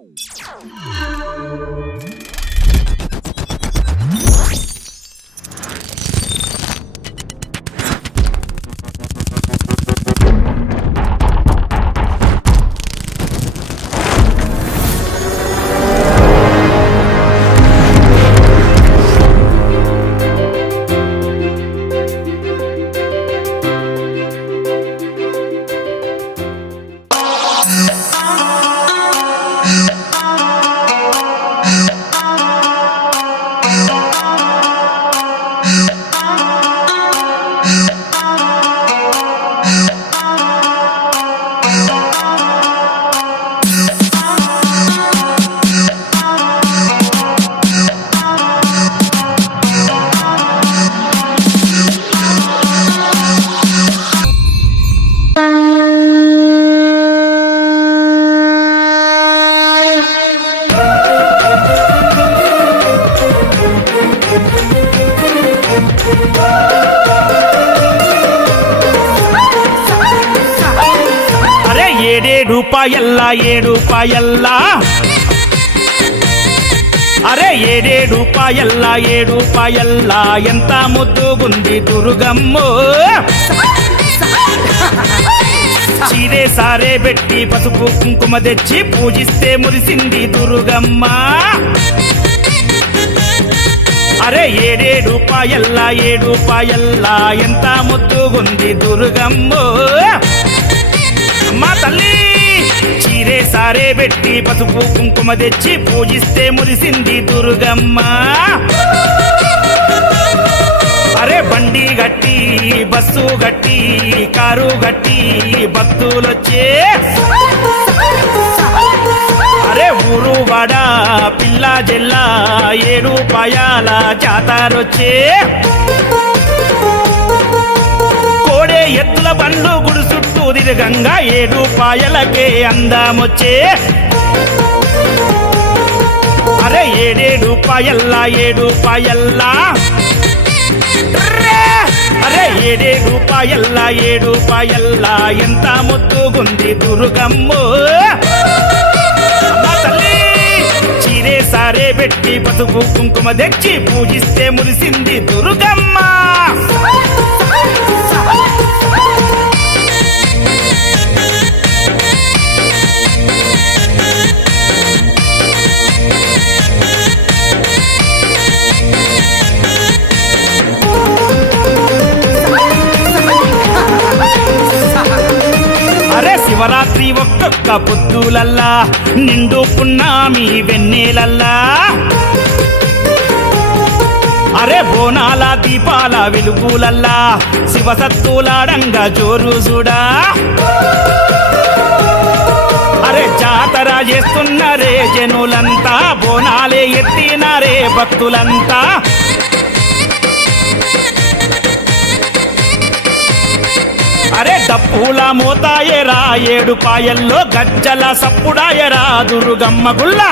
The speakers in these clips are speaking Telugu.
Música ఏడు పాయల్లా అరే ఏడేడు పాయల్లా ఏడు పాయల్లా ఎంత ముద్దుగుంది దుర్గమ్ము. చీరే సారే పెట్టి పసుపు కుంకుమ తెచ్చి పూజిస్తే మురిసింది దుర్గమ్మ. అరే ఏడేడు పాయల్లా ఏడు పాయల్లా ఎంత ముద్దుగుంది దుర్గమ్ము. మా తల్లి! చీరే సారే పెట్టి పసుపు కుంకుమ తెచ్చి పూజిస్తే మురిసింది దుర్గమ్మ. అరే బండి గట్టి బస్సు గట్టి కారు గట్టి భక్తులొచ్చే. అరే ఊరు వాడ పిల్ల జెల్లా ఏడు పాయాల జాతరొచ్చే. కోడే ఎత్తుల బండ్లు గుడు చుట్టూ తిరగంగా ఏడు పాయలకే అందామొచ్చే. అరే ఏడేడు పాయల్లా ఏడు పాయల్లా. అరే ఏడేడు పాయల్లా ఏడు పాయల్లా ఎంత ముద్దుగుంది దుర్గమ్ము. చీరే సారే పెట్టి బతుకు కుంకుమ తెచ్చి పూజిస్తే మురిసింది దుర్గమ్మ. నవరాత్రి ఒక్కొక్క పొద్దులల్లా నిండు పున్నామి వెన్నెలల్లా. అరే బోనాల దీపాల వెలుగులల్లా శివసత్తులాడంగా జోరు చూడా అరే జాతర చేస్తున్నారే జనులంతా బోనాలే ఎత్తినారే భక్తులంతా. అరే మోతాయరా ఏడు పాయల్లో గజ్జల సప్పుడాయరా దుర్గమ్మ గుల్ల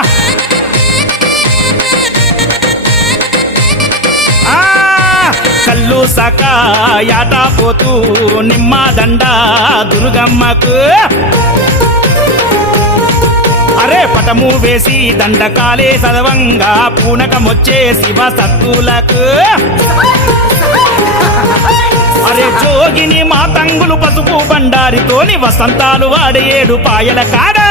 కళ్ళు కల్లు సక యాట పోతూ నిమ్మ దండ దుర్గమ్మకు. అరే పటము వేసి దండకాలే సదవంగా పూనకమొచ్చే శివ సత్తులకు. అరే జోగిని మా తంగులు పసుపు బండారితోని వసంతాలు వాడే ఏడు పాయల కాడా?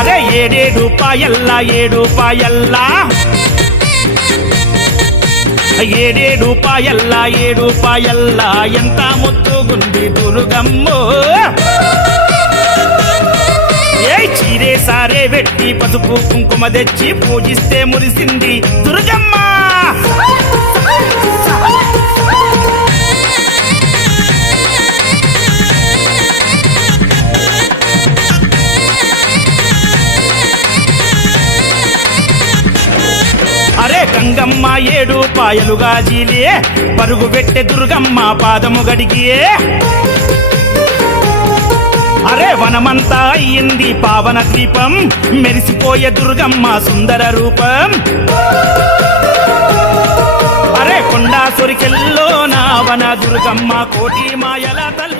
అరే ఏడేడు పాయల్లా ఏడు పాయల్లా? ఏడేడు పాయల్లా ఏడు పాయల్లా? ఎంత ముత్తుగుంది దుర్గమ్ము! ఏ చీరే సారే పెట్టి పసుపు కుంకుమ తెచ్చి పూజిస్తే మురిసింది దుర్గమ్మ! ఏడు పాయలుగా జీలే పరుగు పెట్టే దుర్గమ్మ పాదము గడిగియే. అరే వనమంతా అయ్యింది పావన ద్వీపం. మెరిసిపోయే దుర్గమ్మ సుందర రూపం. అరే కొండా సొరికెల్లో నా వన దుర్గమ్మ కోటి మాయల తల్లి.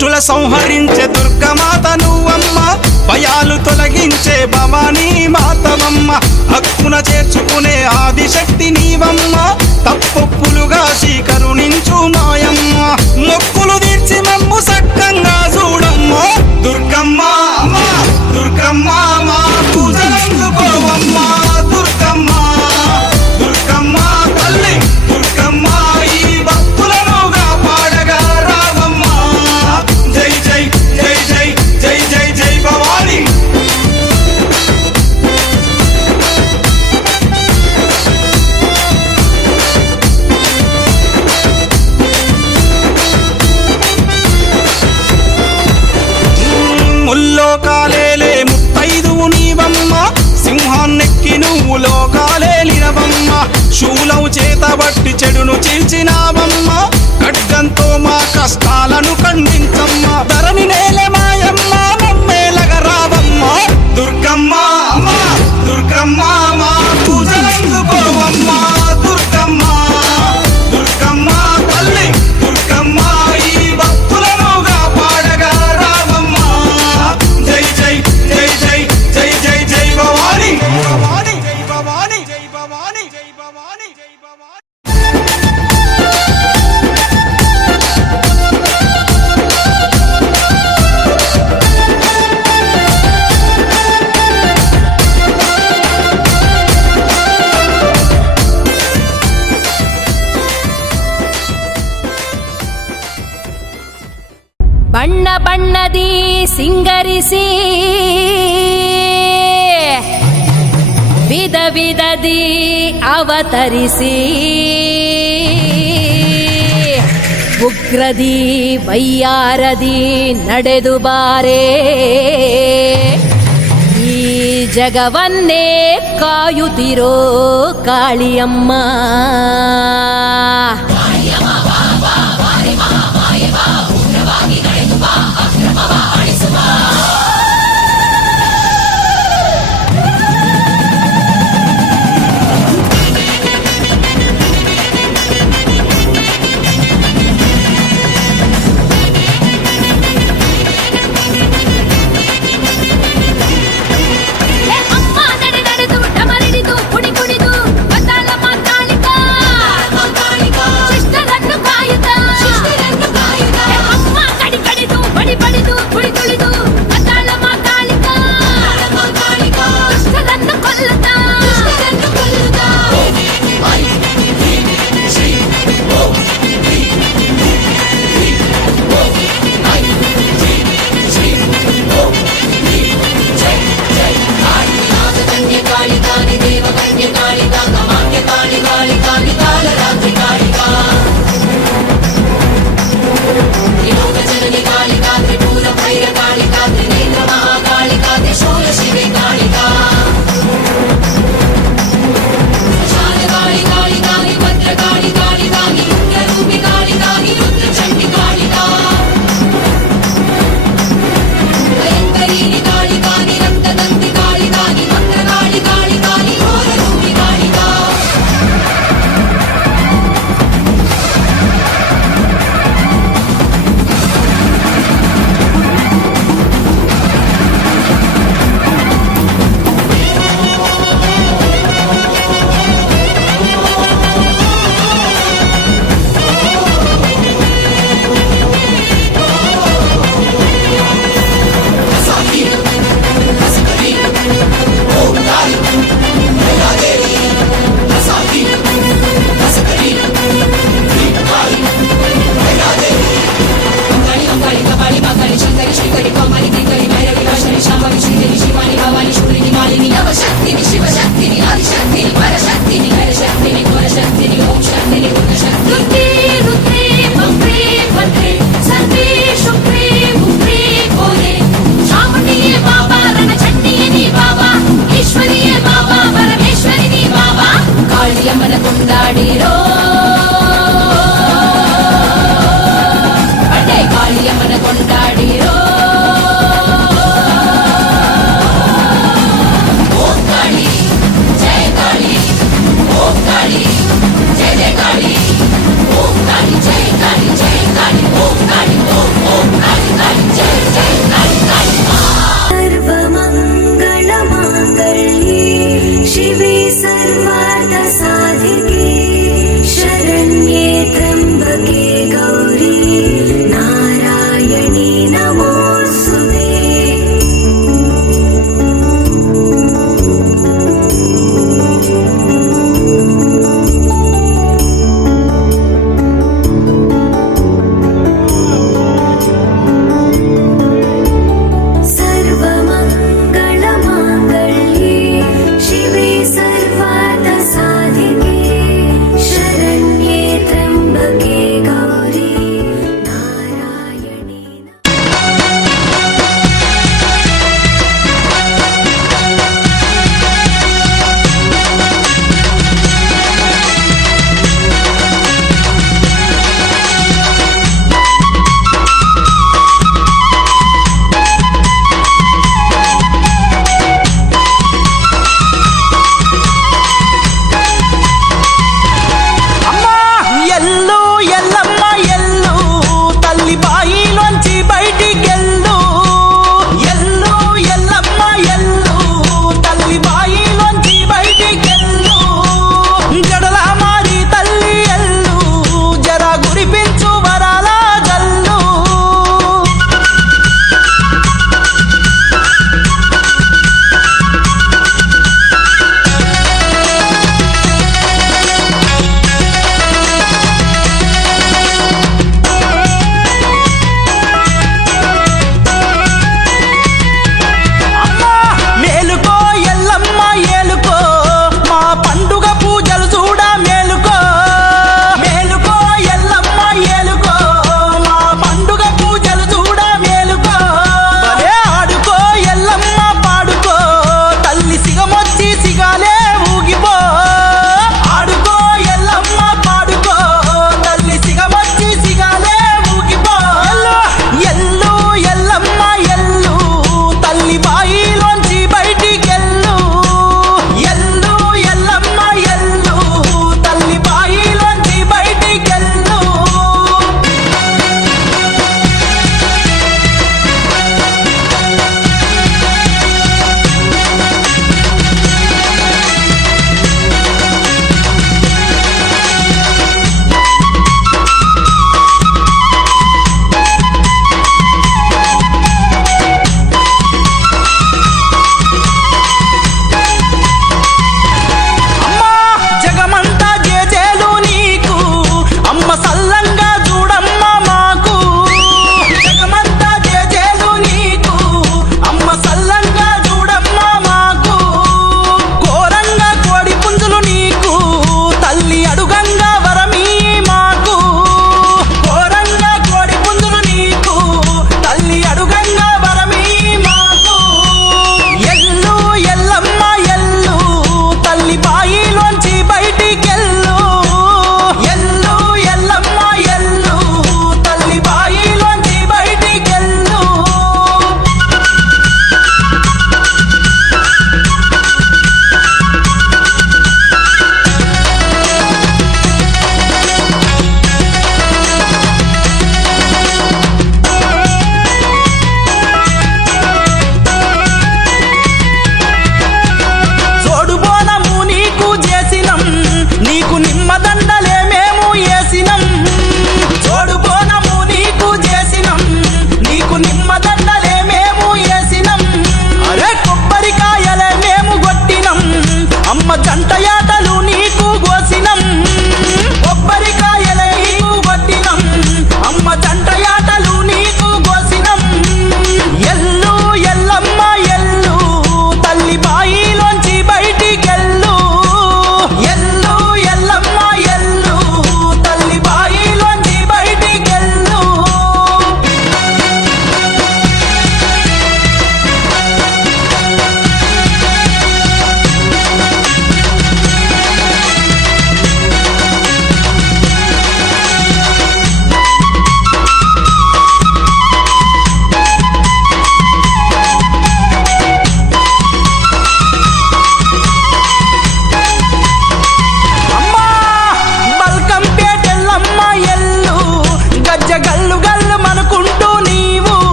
దుష్టుల సంహరించే దుర్గమాత నువ్వమ్మ భయాలు తొలగించే భవానీ మాతవమ్మ. హక్కున చేర్చుకునే ఆదిశక్తి నీవమ్మ తప్పులుగా శీక ನದಿ ಸಿಂಗರಿಸಿ. ವಿಧ ವಿಧದಿ ಅವತರಿಸಿ. ಉಗ್ರದಿ ವೈಯಾರದಿ ನಡೆದು ಬಾರೆ. ಈ ಜಗವನ್ನೇ ಕಾಯುತ್ತಿರೋ ಕಾಳಿಯಮ್ಮ.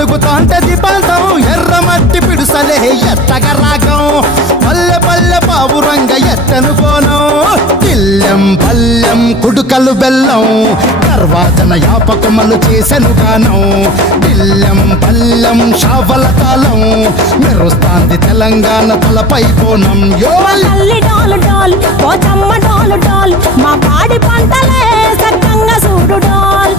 బొట్లందం ఎలుగుతాంటే ఎర్ర మట్టి పిడుసలే ఎత్తగ రాగం పల్లె పల్లె పావురంగ ఎత్తను కోనం ఇల్లెం పల్లెం కుడుకలు బెల్లం తర్వాతన యాపకమలు చేసెను గానం. ఇల్లెం పల్లెం షావల కాలం మెరుస్తాంది తెలంగాణ తలపై కోణం. యో తల్లి డాల్ డోల్ పోచమ్మ డోలు డాల్ మా పాడి పంటలే సక్కంగా చూడు డాల్.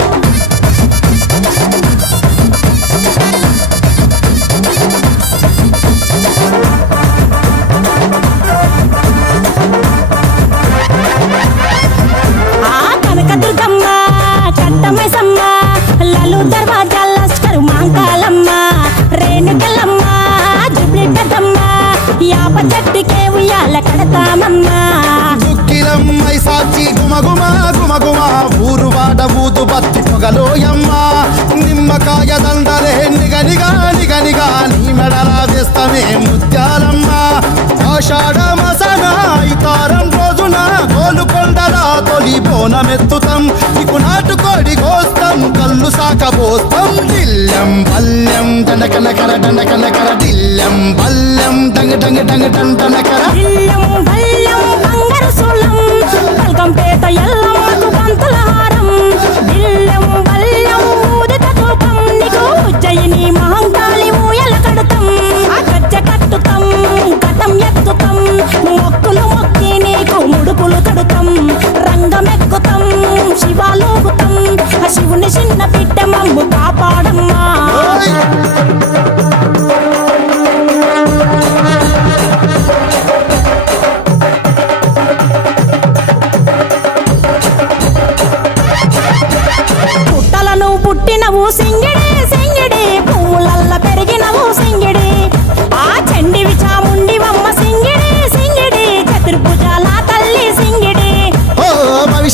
దిల్లెం పల్లెం దండకనకర దండకనకర దిల్లం బల్లం డంగ డంగ డంగ డండనకర కర. దిల్లం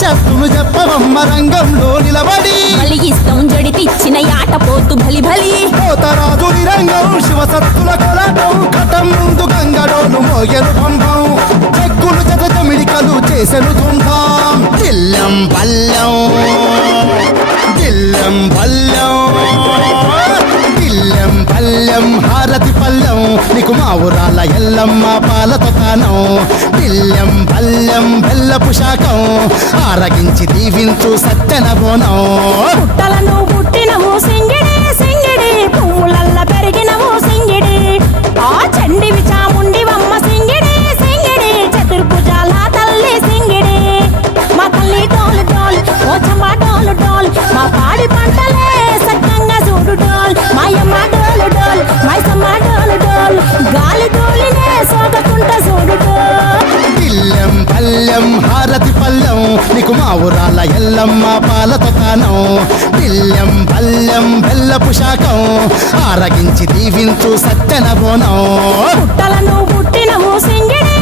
భవిష్యత్తును చెప్పవమ్మ రంగంలో నిలబడి. బలిగిస్తాం జడితిచ్చిన యాట పోతు బలి బలి. పోతరాజు రంగం శివసత్తుల కొలటం. కటం ముందు గంగడోలు మోయలు పంపం చెక్కులు జత జమిడికలు చేసెను తుంటాం దిల్లం పల్లెం దిల్లం పల్లెం. దిల్లం పల్లెం హారతి పల్లెం నీకు మా ఊరాల ఎల్లమ్మ పాలతో కానం దిల్లం పల్లెం బెల్లపు శాఖం ఆరగించి దీవించు సత్యన బోనం. పుట్టలను పుట్టినవు సింగిడి సింగిడి పువ్వులల్ల పెరిగినము సింగిడి. ఆ చండి పాలత కానం బిల్లం బల్లం బెల్లపు శాఖం ఆరగించి దీవించు సత్యన బోనం. పుట్టలను పుట్టినము సింగిడే